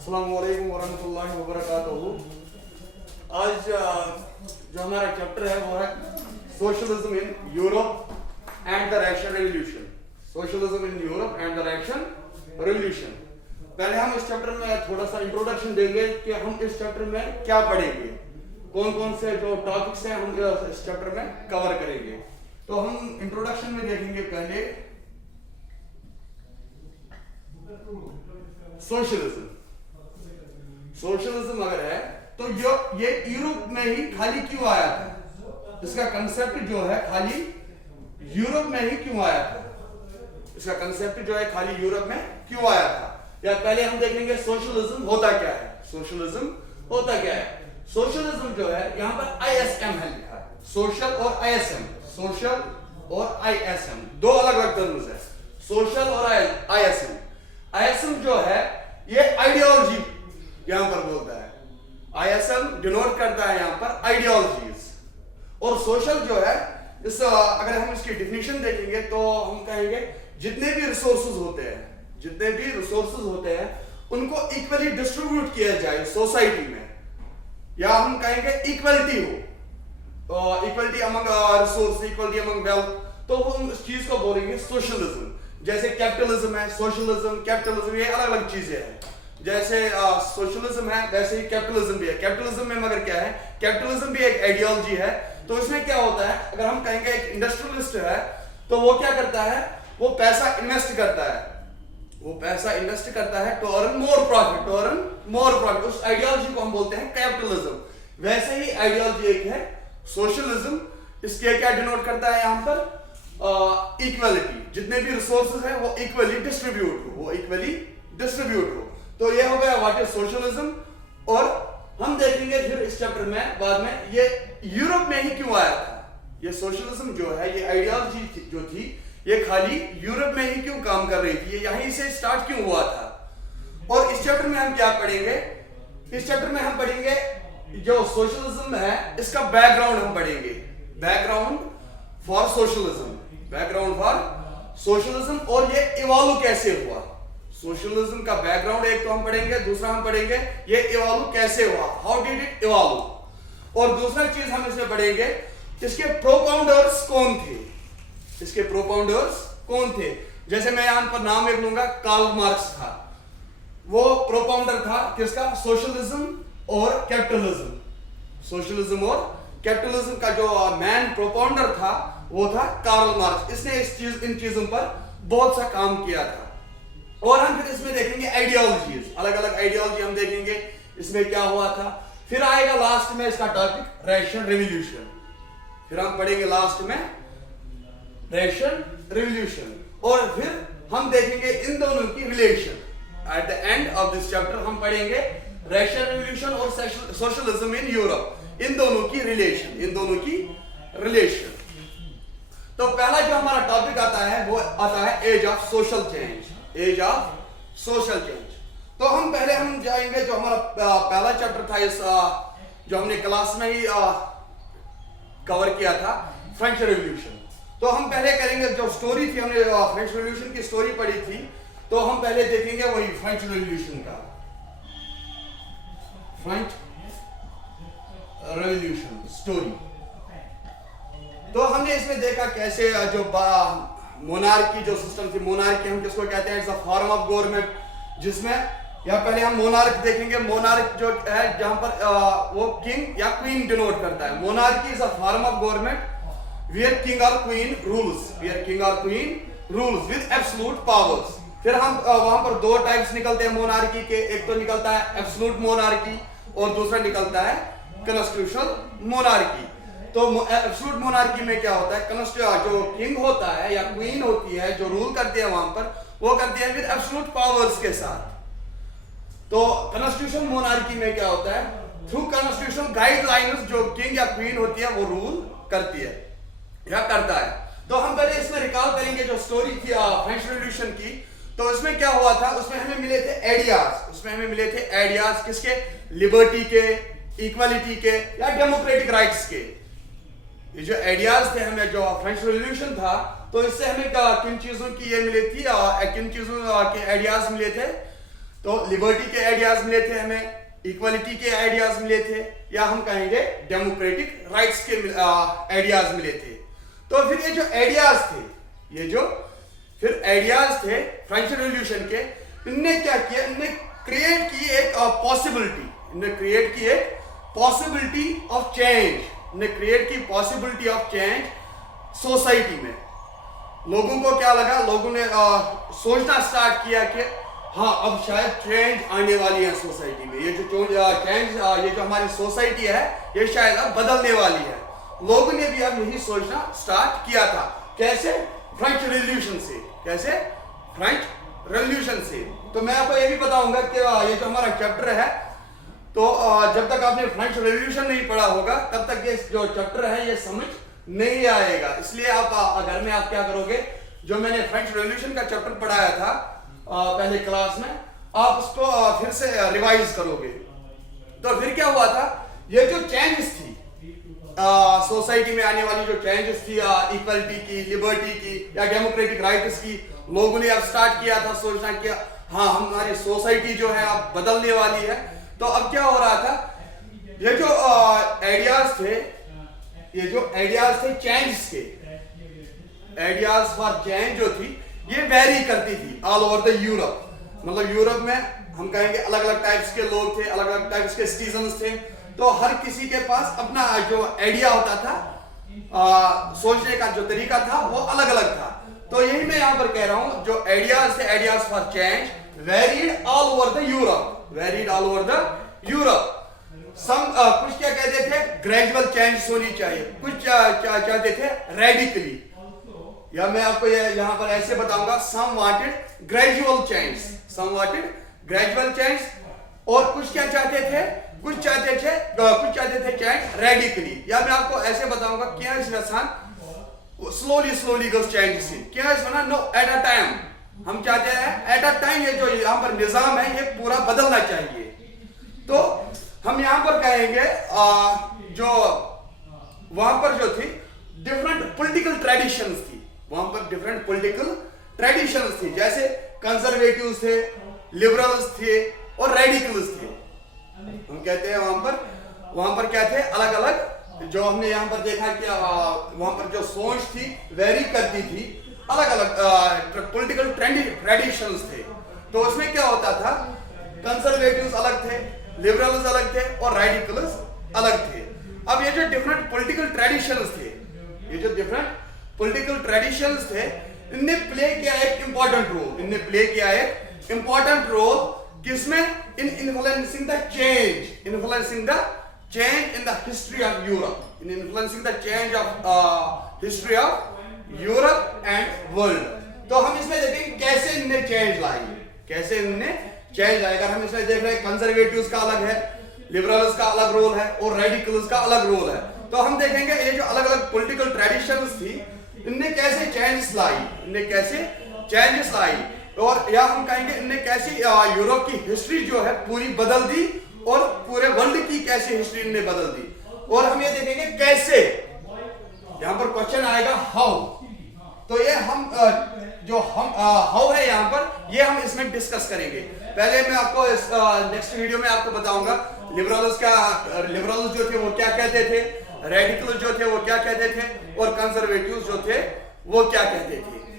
अस्सलाम वालेकुम वरहमतुल्लाहि वबरकातुहू। आज जो हमारा चैप्टर है वो है socialism in Europe and the Russian revolution. Socialism in Europe and the Russian revolution. पहले हम इस चैप्टर में थोड़ा सा इंट्रोडक्शन देंगे कि हम इस चैप्टर में क्या पढ़ेंगे, कौन कौन से जो टॉपिक्स हैं हम इस चैप्टर में कवर करेंगे। तो हम इंट्रोडक्शन में देखेंगे पहले सोशलिज्म। सोशलिज्म अगर है तो ये यूरोप में ही खाली क्यों आया था, इसका कंसेप्ट जो है खाली यूरोप में ही क्यों आया था, इसका कंसेप्ट जो है खाली यूरोप में क्यों आया था। या पहले हम देखेंगे सोशलिज्म होता क्या है। सोशलिज्म होता क्या है। सोशलिज्म जो है यहां पर आईएसएम है लिखा है, सोशल और आईएसएम। सोशल और आईएसएम दो अलग अलग टर्म्स है, सोशल और आईएसएम। आईएसएम जो है ये आइडियोलॉजी यहां पर बोलता है, आईएसएम डिनोट करता है यहां पर आइडियोलॉजीज। और सोशल जो है इस अगर हम इसकी डिफिनेशन देखेंगे तो हम कहेंगे जितने भी रिसोर्सेज होते हैं, जितने भी रिसोर्सेज होते हैं उनको इक्वली डिस्ट्रीब्यूट किया जाए सोसाइटी में, या हम कहेंगे इक्वलिटी हो, equality among resource, equality among wealth, तो हम इस चीज को बोलेंगे सोशलिज्म। जैसे कैपिटलिज्म है, सोशलिज्म, कैपिटलिज्म ये अलग अलग चीजें हैं। जैसे सोशलिज्म है वैसे ही कैपिटलिज्म भी है। कैपिटलिज्म में मगर क्या है, कैपिटलिज्म भी एक आइडियोलॉजी है। तो इसमें क्या होता है, अगर हम कहेंगे एक इंडस्ट्रियलिस्ट है तो वो क्या करता है, वो पैसा इन्वेस्ट करता है, वो पैसा इन्वेस्ट करता है to earn more profit, to earn more profit. उस आइडियोलॉजी को हम बोलते हैं कैपिटलिज्म। वैसे ही आइडियोलॉजी एक है सोशलिज्म। इसके क्या डिनोट करता है यहां पर, इक्वलिटी, जितने भी रिसोर्सेज हैं वो इक्वली डिस्ट्रीब्यूट हो, वो इक्वली डिस्ट्रीब्यूट हो। तो ये हो गया व्हाट इज सोशलिज्म। और हम देखेंगे फिर इस चैप्टर में बाद में ये यूरोप में ही क्यों आया था। ये सोशलिज्म जो है ये आइडियोलॉजी जो थी ये खाली यूरोप में ही क्यों काम कर रही थी, ये यहीं से स्टार्ट क्यों हुआ था। और इस चैप्टर में हम क्या पढ़ेंगे, इस चैप्टर में हम पढ़ेंगे जो सोशलिज्म है इसका बैकग्राउंड हम पढ़ेंगे, background for socialism, background for socialism. और ये इवॉल्व कैसे हुआ, सोशलिज्म का बैकग्राउंड एक तो हम पढ़ेंगे, दूसरा हम पढ़ेंगे ये इवॉल्व कैसे हुआ, हाउ डिड इट इवॉल्व। और दूसरा चीज हम इसमें पढ़ेंगे इसके प्रोपाउंडर्स कौन थे, इसके प्रोपाउंडर्स कौन थे। जैसे मैं यहां पर नाम एक लूंगा, कार्ल मार्क्स था, वो प्रोपाउंडर था किसका, सोशलिज्म और कैपिटलिज्म। सोशलिज्म और कैपिटलिज्म का जो मैन प्रोपाउंडर था वो था कार्ल मार्क्स। इसने इन चीजों पर बहुत सा काम किया था। और हम फिर इसमें देखेंगे आइडियोलॉजीज, अलग अलग आइडियोलॉजी हम देखेंगे इसमें क्या हुआ था। फिर आएगा लास्ट में इसका टॉपिक रशियन रेवोल्यूशन, फिर हम पढ़ेंगे लास्ट में रशियन रेवोल्यूशन। और फिर हम देखेंगे इन दोनों की relation. At the end of this chapter हम पढ़ेंगे रशियन रेवोल्यूशन और सोशलिज्म इन यूरोप, इन दोनों की रिलेशन, इन दोनों की रिलेशन। तो पहला जो हमारा टॉपिक आता है वो आता है age of social change, age of social change. तो हम पहले हम जाएंगे जो हमारा पहला चैप्टर था इस जो हमने क्लास में ही कवर किया था, फ्रेंच रेवोल्यूशन। तो हम पहले करेंगे जो स्टोरी थी, हमने फ्रेंच रेवोल्यूशन की स्टोरी पढ़ी थी, तो हम पहले देखेंगे वही फ्रेंच रेवोल्यूशन का, फ्रेंच रेवोल्यूशन स्टोरी। तो हमने इसमें देखा कैसे जो मोनार्की जो सिस्टम थी, मोनार्की हम किसको कहते हैं, it's a form of government, जिसमें या पहले हम मोनार्क देखेंगे। मोनार्क जो है जहां पर वो किंग या क्वीन डिनोट करता है। Monarchy is a form of government where king और क्वीन रूल्स, वेयर किंग और queen rules with absolute powers. फिर हम वहां पर दो टाइप्स निकलते हैं मोनार्की के, एक तो निकलता है एब्सोल्यूट मोनार्की और दूसरा निकलता है कॉन्स्टिट्यूशनल मोनार्की। तो एब्सोल्यूट मोनार्की में क्या होता है, जो किंग होता है या क्वीन होती है जो रूल करती है वहां पर, वो करती है विद एब्सोल्यूट पावर्स के साथ। तो कॉन्स्टिट्यूशनल मोनार्की में क्या होता है, थ्रू कॉन्स्टिट्यूशनल गाइडलाइंस जो किंग या क्वीन होती है वो रूल करती है या करता है। तो हम पहले इसमें रिकॉल करेंगे जो स्टोरी थी फ्रेंच रेवोल्यूशन की। तो इसमें क्या हुआ था, उसमें हमें मिले थे आइडियाज, उसमें हमें मिले थे आइडियाज किसके, लिबर्टी के, इक्वालिटी के या डेमोक्रेटिक राइट्स के। ये जो आइडियाज थे हमें जो फ्रेंच रेवोल्यूशन था, तो इससे हमें किन चीजों की ये मिली थी, किन चीजों के आइडियाज मिले थे, तो लिबर्टी के आइडियाज मिले थे हमें, इक्वालिटी के आइडियाज मिले थे, या हम कहेंगे डेमोक्रेटिक राइट्स के आइडियाज मिले थे। तो फिर ये जो आइडियाज थे, ये जो फिर आइडियाज थे फ्रेंच रेवोल्यूशन के, इनने क्या किया, इनने क्रिएट की एक पॉसिबिलिटी, इनने क्रिएट की एक पॉसिबिलिटी ऑफ चेंज, इनने क्रिएट की पॉसिबिलिटी ऑफ चेंज सोसाइटी में। लोगों को क्या लगा, लोगों ने सोचना स्टार्ट किया कि हाँ अब शायद चेंज आने वाली है सोसाइटी में, ये जो चेंज ये जो हमारी सोसाइटी है ये शायद अब बदलने वाली है। लोगों ने भी अब यही सोचना स्टार्ट किया था। कैसे? फ्रेंच रेवोल्यूशन से। कैसे? फ्रेंच रेवोल्यूशन से। तो मैं आपको ये भी बताऊंगा कि ये जो हमारा चैप्टर है, तो जब तक आपने फ्रेंच रेवोल्यूशन नहीं पढ़ा होगा तब तक ये जो चैप्टर है ये समझ नहीं आएगा। इसलिए आप घर में आप क्या करोगे, जो मैंने फ्रेंच रेवोल्यूशन का चैप्टर पढ़ाया था पहले क्लास में, आप उसको फिर से रिवाइज करोगे। तो फिर क्या हुआ था, ये जो चेंजेस थी सोसाइटी में आने वाली, जो चेंजेस थी इक्वालिटी की, लिबर्टी की या डेमोक्रेटिक राइट्स की, लोगों ने अब स्टार्ट किया था सोचना कि हाँ हमारी सोसाइटी जो है अब बदलने वाली है। तो अब क्या हो रहा था, ये जो आइडियाज थे, ये जो आइडियाज थे चेंज के, आइडियाज फॉर चेंज जो थी ये वेरी करती थी ऑल ओवर द यूरोप। मतलब यूरोप में हम कहेंगे अलग अलग टाइप्स के लोग थे, अलग अलग टाइप्स के सिटीजन्स थे, तो हर किसी के पास अपना जो आइडिया होता था, सोचने का जो तरीका था वो अलग अलग था। तो यही मैं यहाँ पर कह रहा हूँ, जो आइडियाज थे, ideas for change varied all over the Europe, varied all over the Europe. कुछ क्या कहते थे, ग्रेजुअल चेंज होनी चाहिए, कुछ चाहते थे रेडिकली, या मैं आपको यहाँ पर ऐसे बताऊंगा, सम वांटेड ग्रेजुअल चेंज, सम वांटेड ग्रेजुअल चेंज, और कुछ क्या चाहते थे, कुछ चाहते थे चेंज रेडिकली, या मैं आपको ऐसे बताऊंगा क्या इस वसान स्लोली गोस चेंज से, क्या इस वना नो एट अ टाइम, हम चाहते हैं एट अ टाइम ये जो यहाँ पर निजाम है ये पूरा बदलना चाहिए। तो हम यहाँ पर कहेंगे जो वहां पर जो थी डिफरेंट पॉलिटिकल ट्रेडिशंस थी, वहां पर डिफरेंट पॉलिटिकल ट्रेडिशंस थी, जैसे कंजर्वेटिव्स थे, लिबरल्स थे और रेडिकल्स थे। हम कहते हैं वहां पर क्या थे, अलग अलग, जो हमने यहाँ पर देखा कि वहां पर जो सोच थी वेरी करती थी, अलग अलग पॉलिटिकल ट्रेडिशंस थे। तो उसमें क्या होता था, कंजर्वेटिव्स अलग थे, लिबरल्स अलग थे और रेडिकल्स अलग थे। अब ये जो डिफरेंट पॉलिटिकल ट्रेडिशंस थे, ये जो डिफरेंट पॉलिटिकल ट्रेडिशंस थे, इनने प्ले किया एक इंपॉर्टेंट रोल, इनने प्ले किया एक इंपॉर्टेंट रोल किसमें, in influencing the change, influencing the change in the history of Europe, in influencing the change of history of Europe and world. तो हम इसमें देखेंगे कैसे इनने चेंज लाई, कैसे इनने चेंज आएगा। हम इसमें देख रहे हैं कंजर्वेटिव्स का अलग है, लिबरल्स का अलग रोल है और रेडिकल्स का अलग रोल है। तो हम देखेंगे ये जो अलग अलग पॉलिटिकल ट्रेडिशंस थी, इनने कैसे चेंजेस लाई, इनने कैसे चेंजेस लाई, और या हम कहेंगे इनने कैसी यूरोप की हिस्ट्री जो है पूरी बदल दी, और पूरे वर्ल्ड की कैसे हिस्ट्री इनने बदल दी। और हम ये देखेंगे कैसे, यहाँ पर क्वेश्चन आएगा हाउ। तो ये हम जो हम हाउ है यहाँ पर, ये हम इसमें डिस्कस करेंगे। पहले मैं आपको नेक्स्ट वीडियो में आपको बताऊंगा लिबरल्स जो थे वो क्या कहते थे, रेडिकल्स जो थे वो क्या कहते थे, और कंजर्वेटिव्स जो थे वो क्या कहते थे।